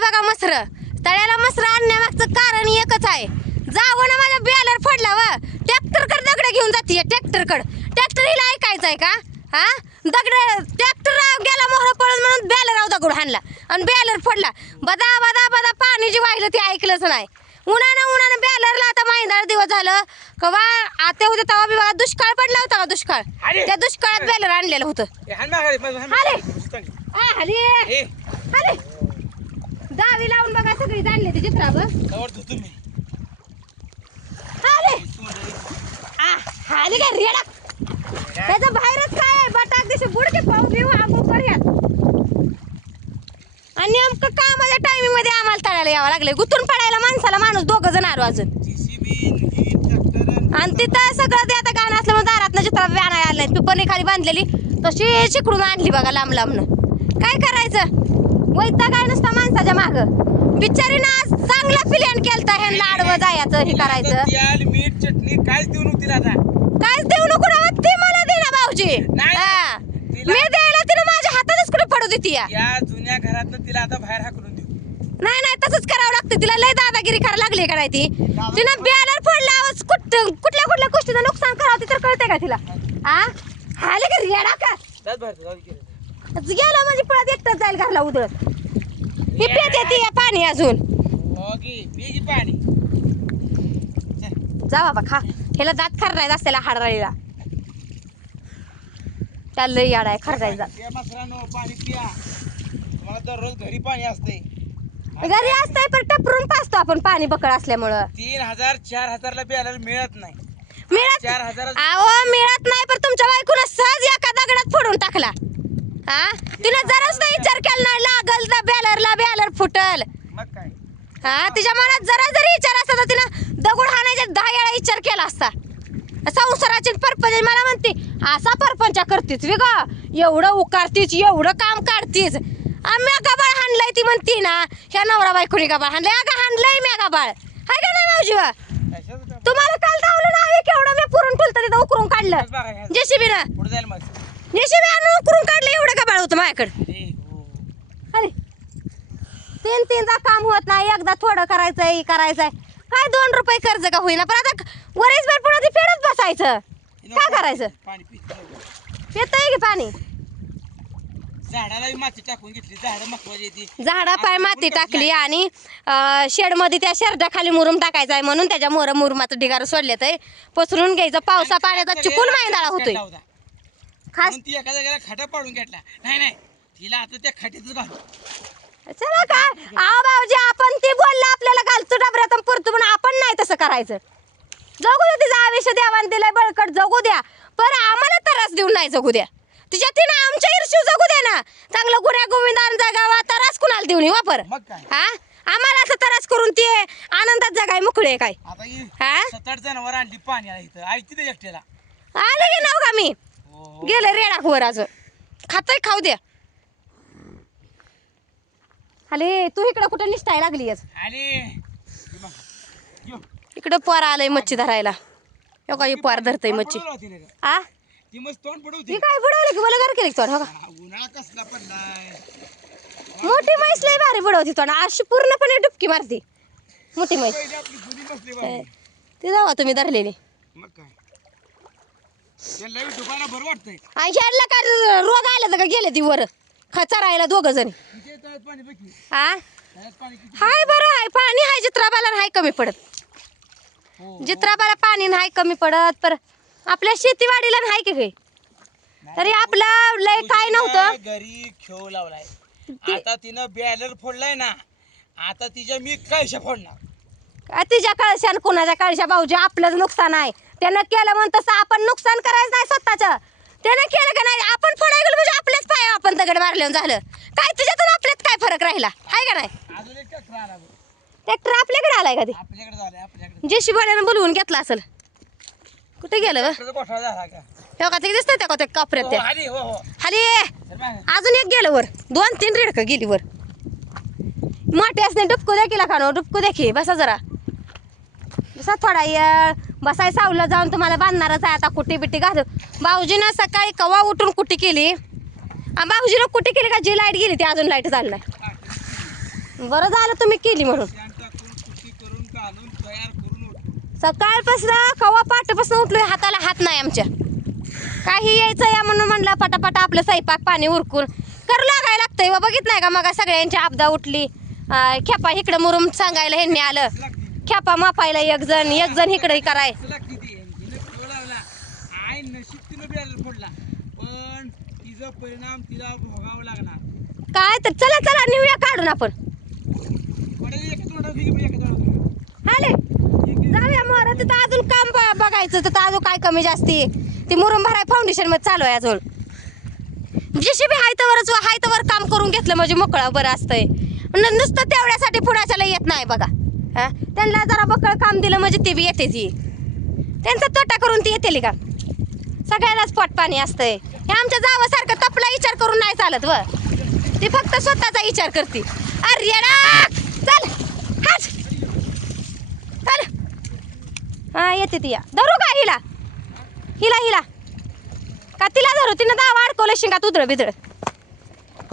बघा मसर. तळ्याला मसर आणण्यामागचं कारण एकच आहे. जावं ना माझा बॅलर फोडला व. ट्रॅक्टरकडे दगड घेऊन जाते ट्रॅक्टरकडे. ट्रॅक्टर हिला ऐकायचं आहे का? हा? दगड ट्रॅक्टर गेला मोहर पळून म्हणून बॅलर दगड हाणला. आणि बॅलर फोडला. बदा बदा बदा पाणी जे वाहिलं ते ऐकलंच नाही. उन्हानं उन्हानं बॅलरला आता महिना दिवस झालं. कवा? आता होते तेव्हा बी बघा दुष्काळ पडला होता का दुष्काळ! त्या दुष्काळात बॅलर आणलेलं होतं. दहावी लावून बघा सगळी जाणले ते चित्रावर. तवर धुतो मी. आले सुंदरी. आ, आले काय रेडा. त्याचं बाहेरच काय आहे? बटाक दिवशी बुडके पाहू बिऊ आंघोळ करूयात. आणि नेमकं कामाच्या टायमिंगमध्ये आम्हाला तळायला यावं लागलंय? गुतून पडायला माणसाला माणूस दोघं जण आलो अजून. आणि- तिथं सगळं ते आता गाणं असल्यामुळे दारात चित्रा व्यान आलं पिपणी खाली बांधलेली. तशी चिकडून आणली बघा लांब लांबनं काय करायचं? वैता काय नसता माणसाच्या माग. बिचारीनं आज चांगला प्लॅन केलता ह्यांना आडवं जायचं हे करायचं. तेल, मीठ चटणी काहीच देऊ नको तिला आता काहीच देऊ नको ना ते मला दे ना भाऊजी. हा. तिला- मी द्यायला तिने माझ्या हातातच कुठे पडू देते या? या जुन्या घरातनं तिला आता बाहेर हाकलून देऊ. नाही नाही तसंच करावं लागतं. तिला लय दादागिरी करायला लागली का नाही ती? तिनं बॅलर फोडला आवाज कुठ कुठल्या कुठल्या गोष्टीचं नुकसान करावं ते तर कळतंय का तिला? आ? आले का रेडा का जात बाहेर जाऊ दे की. गेला म्हणजे पळत एकटाच जाईल घरला उधळत ही पेत येते या पाणी अजून. पाणी. जा बाबा खा. ह्याला दात खरडायचा असतेला हाडराळीला. त्याला लय याड आहे खरडायचा त्या मसरानो पाणी पिया. मला दररोज घरी पाणी असते घरी असतंय पण टपरून पाचतो आपण पाणी बकळ असल्यामुळं. तीन हजार चार हजारला प्यायला मिळत नाही. मिळत चार हजार अहो मिळत नाही पण तुमच्या बायकोनं सहज एका दगडात फोडून टाकला. हा तिनं जरा सुद्धा विचार केला नाही लागल ना बॅलरला बॅलर फुटल. मग काय? हा तिच्या मनात जरा जरी विचार असता तर तिनं दगड हाणायचा दहा वेळा विचार केला असता. संसाराची परपंच मला म्हणते असा परपंच करतीस वे ग. एवढं उकारतीस एवढं काम काढतीस. आम्ही गबाळ हाणलंय ती म्हणती ना ह्या नवरा बायकोनी गबाळ हाणलंय. अगं हाणलंय मी गबाळ हाय का नाही मावजी काम? तुम्हाला काल दावलं नाही केवढं मी पुरून ठुलतं तिथं उकरून काढलं. बघा ह्या- जेसीबी आणून उकरून काढलं एवढं गबाळ होतं माझ्याकडे. अरे. तीन तीनदा काम होत नाही एकदा थोडं करायचंय करायचंय. काय दोन रुपये कर्ज का होईना? पण आता वरीस भर पुढे फेडत बसायचं. काय करायचं? येतंय की पाणी? झाडाला बी माती टाकून घेतली झाडं महत्वाची ती. झाडा पाय माती टाकली आणि शेडमध्ये त्या शेरडाखाली मुरुम टाकायचा आहे म्हणून त्याच्या मोर मुरुमाचं ढिगार सोडले तर पसरून घ्यायचं. पावसा पाण्याचा चिकून मायंदाळा होतोय. खास म्हणून ती एका जागेला खाटा पाडून घेतला नाही नाही. तिला आता त्या खाट्यातच घालू. चला काय? आ भाऊजी आपण ते बोललं आपल्याला घालतो डबऱ्यात आणि पुरतो पण आपण नाही तसं करायचं. जगू द्या तिचा आयुष्य देवान दिलंय बळकट जगू द्या. पण आम्हाला त्रास देऊन नाही जगू द्या. तिच्या तिनं आमच्या ईर्ष्यू जगू द्या ना. चांगलं गुन्ह्या गोविंदान जगावा त्रास कुणाला देऊन वापर मग काय? हा? आम्हाला असं त्रास करून ते आनंदात जगाय मुकळे काय? आता ही हा? सात आठ जनावर आणली पाण्याला इथं. ऐकते ते एकट्याला. आलं की नाव का मी. गेलं रेडाकवर अजून खातोय खाऊ द्या अरे तू इकडं कुठं निसटाय लागली. यो. इकडं पोर आलंय मच्छी धरायला. हो का ही पोर धरतय मच्छी? आ? ती मस्त तोंड पडवती ही काय बुडवली की? मला घर केली तोंड हो का? उन्हाळा कसला पडलाय. मोठी म्हैस लय भारी बुडवती तोंड. अशी पूर्णपणे डुबकी मारती. मोठी म्हैस. पहिली आपली जुनी बसली बाई. ती जावा तुम्ही धरलेली. मग काय? दुकाना बरं वाटतंय. आणि ह्याला काय रोग आला तर का गेले ती वर? खचरायला दोघ जण. पाणी. आ? पाणी किती? हाय बरं हाय. पाणी हाय जित्राबाला नाही कमी पडत. हो. जित्राबाला पाणी नाही कमी पडत पर आपल्या शेतीवाडीला नाही की काही तरी आपलं लय काय नव्हतं? घरी खेळ लावलाय. आता तिनं बॅलर फोडलाय ना आता तिच्या मी कळशा फोडणार? तिच्या कळशान कुणाच्या कळशा भाऊजी आपलंच नुकसान आहे. त्यानं केलं म्हणून तसं आपण नुकसान करायचं नाही स्वतःचं. त्यानं केलं का नाही? आपण फोडायला गेलो म्हणजे आपल्याच पाय आपण दगड मारल्यावर झालं. काय तुझ्यातून आपल्यात काय फरक राहिला? आहे का नाही? अजून एक ट्रॅक्टर आला बघ. ट्रॅक्टर आपल्याकडे आलाय का ते? आपल्याकडे झालाय आपल्याकडे. जेशी बड्यानं बोलवून घेतला असेल. कुठे गेलं गोठा झाला का? हो का ते दिसतंय त्या का ते कापऱ्यात हो, त्या? आली हो हो. मागं. अजून एक गेलं वर. दोन तीन रेडकं गेली वर. मोठे असणे डुबकू द्या की खानो डुबकू द्या की. बसा जरा. बसा थोडा येळ. बसाय सावलं जाऊन तुम्हाला बांधणारच आहे आता कुटी बिटी घालू भाऊजीनं सकाळी कवा उठून कुटी केली? भाऊजीनं कुटी केली का? जी लाइट गेली ती अजून लाइट झाली नाही. बरं झालं तुम्ही केली म्हणून. सकाळपासून कवा पाठपासून उठलोय? हाताला हात नाही आमच्या. काही यायचं या म्हणून म्हणलं पटापट आपलं स्वयंपाक पाणी उरकून. करू लागायला लागतंय व बघित नाही का मग सगळ्यांची आपदा उठली? खेपा इकडं मुरुम सांगायला ह्यांनी आलं. खेपा मापायला एक जण एक जण इकडे कराय. लागते ती हिनं पिलो लावला आय नशीब तिनं बॅलर फोडला. पण तिचा परिणाम तिला भोगावा लागणार. काय तर चला चला नेऊया काढून आपण. पडेल एका तोंडावर फेकी, पण एका तोंडावर आले जाऊया मोर तिथं अजून काम ब- बघायचं तिथं अजून काय कमी जास्ती ती मुरुम भराय फाउंडेशनमध्ये चालू आहे अजून. जेशी बी हायतवरच हायतवर काम करून घेतलं म्हणजे मोकळं बरं असतंय. न- नुसतं तेवढ्यासाठी पुण्याच्याला येत नाही बघा. हा? त्यांना जरा बकळ काम दिलं म्हणजे ते बी येते ती त्यांचा तोटा करून ती येते का? सगळ्यालाच पोट पाणी असतंय. हे आमच्या जावासारखं तपला विचार करून नाही चालत व. ती फक्त स्वतःचा विचार करते. अरे चल! हाच! चल! हा येते ती या. धरू का हिला? हिला हिला. का तिला धरू? तिनं दावा अडकवलं शिंगात उधळ बिधळ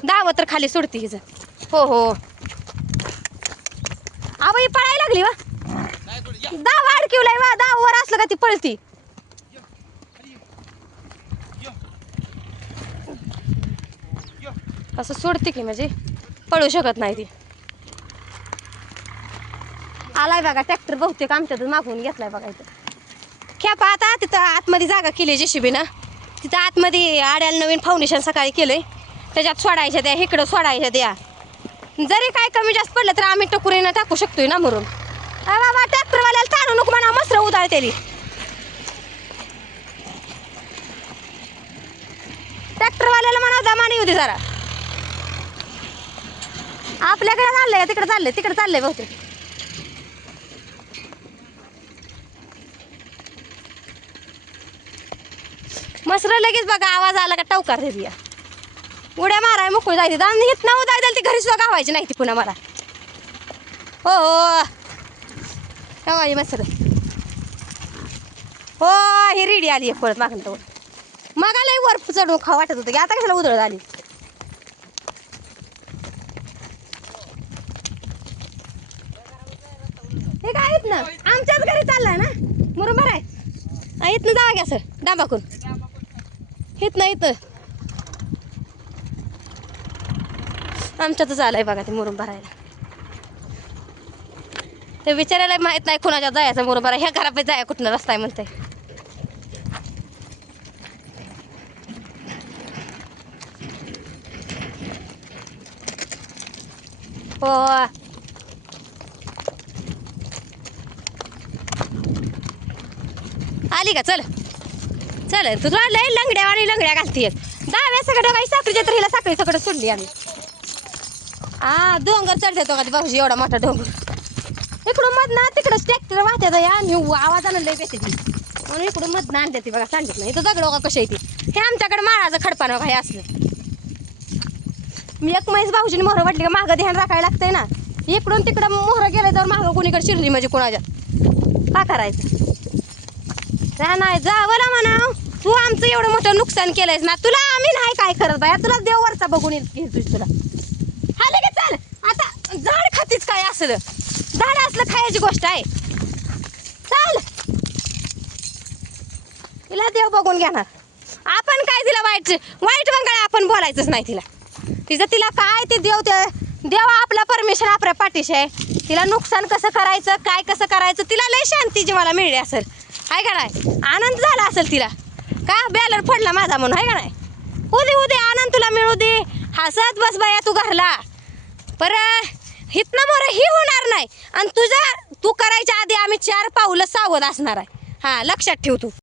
दाव तर खाली सोडते हिचं. हो हो. आबाई पळायला लागली वा. नाही थोडी या दाव अडकिवलाय वा दाव वर असलं का ती पळती. असं सोडते की म्हणजे पळू शकत नाही ती. आलाय बघा ट्रॅक्टर बहुतेक आमच्यातून मागवून घेतलाय बघा इथं. खेपा आता तिथं आतमध्ये जागा केली जेशीबी ना तिथं आतमध्ये आड्याला नवीन फाउंडेशन सकाळी केलंय. त्याच्यात सोडायच्या द्या इकडं सोडायच्या द्या. जरी काय कमी जास्त पडलं तर आम्ही टकुरीनं टाकू शकतोय ना म्हणून. बाबा ट्रॅक्टरवाल्याला चालू नको म्हणा मस्त तरी ट्रॅक्टरवाल्याला म्हणा जमा नाही होती जरा. आपल्याकडे चाललंय तिकडे चाललंय तिकडे चाललंय बहुतेक. मसर लगेच बघा आवाज आला का टवकार देते या उड्या माराय मोकळी जायची. दान घेत ना उदाय ती घरी सुद्धा गावायची नाही ती पुन्हा मला. हो हो. गावाई मसर हो ही रेडी आली आहे परत मागणं तर मग वर चढून खा वाटत होतं की आता कशाला उधळ झाली हे काय आहेत ना आमच्याच घरी चाललाय ना? बरोबर आहे इथनं जावा घ्या सर डांबाकून. इथनं इथं. आमच्यातच आलाय बघा ते मुरुम भरायला. ते विचारायला माहीत नाही कुणाच्या जायचं मुरुम भरायला. ह्या घरापे जाया कुठनं रस्ता आहे म्हणते. हो. आली का? चल. चल. तुझं लय लंगड्या आणि लंगड्या घालतीये दहाव्या सगळं काही साखरीच्या तर हिला साखरी सगळं सोडली आम्ही. हा डोंगर चढते तो का ते भाऊजी एवढा मोठा डोंगर. इकडून मधनं तिकडं ट्रॅक्टर वाहत्यात या आणि आवाजानं लय बेते ती म्हणून इकडून मधनं आणते ती बघा सांगितलं. इथं दगडो का कशी आहे हे आमच्याकडे माळाचं खडपानं काही असलं. मी एक म्हैस भाऊजीने मोहरं वाटली का मागं ध्यान राखायला लागतंय ना. इकडून तिकडं मोहरं गेलं तर मागं कोणीकडे शिरली म्हणजे कोणाच्या? का करायचं. जा नाही जावं म्हणा तू आमचं एवढं मोठं नुकसान केलंयस ना तुला आम्ही नाही काय करत बाया. तुला देव वरचा बघून घेतोय तुला. हा लगेच चाल. आता झाड खातीच काय असलं? झाड असलं खायची गोष्ट आहे. चाल. तिला देव बघून घेणार. आपण काय तिला वाईट वाईट काय आपण बोलायचंच नाही तिला. तिचं तिला काय ते देव ते देव आपला परमिशन आपल्या पाठीशी आहे. तिला नुकसान कसं करायचं काय कसं करायचं तिला लय शांती जीवाला मिळली असेल. आहे का नाही? आनंद झाला असेल तिला. का? बॅलर पडला माझा म्हणून आहे का नाही? उदे उदे आनंद तुला मिळू दे. हसत बस बाया तू घरला. पर हितनं बरं ही होणार नाही. आणि तुझा तू करायच्या आधी आम्ही चार पावलं सावध असणार आहे. हा लक्षात ठेव तू.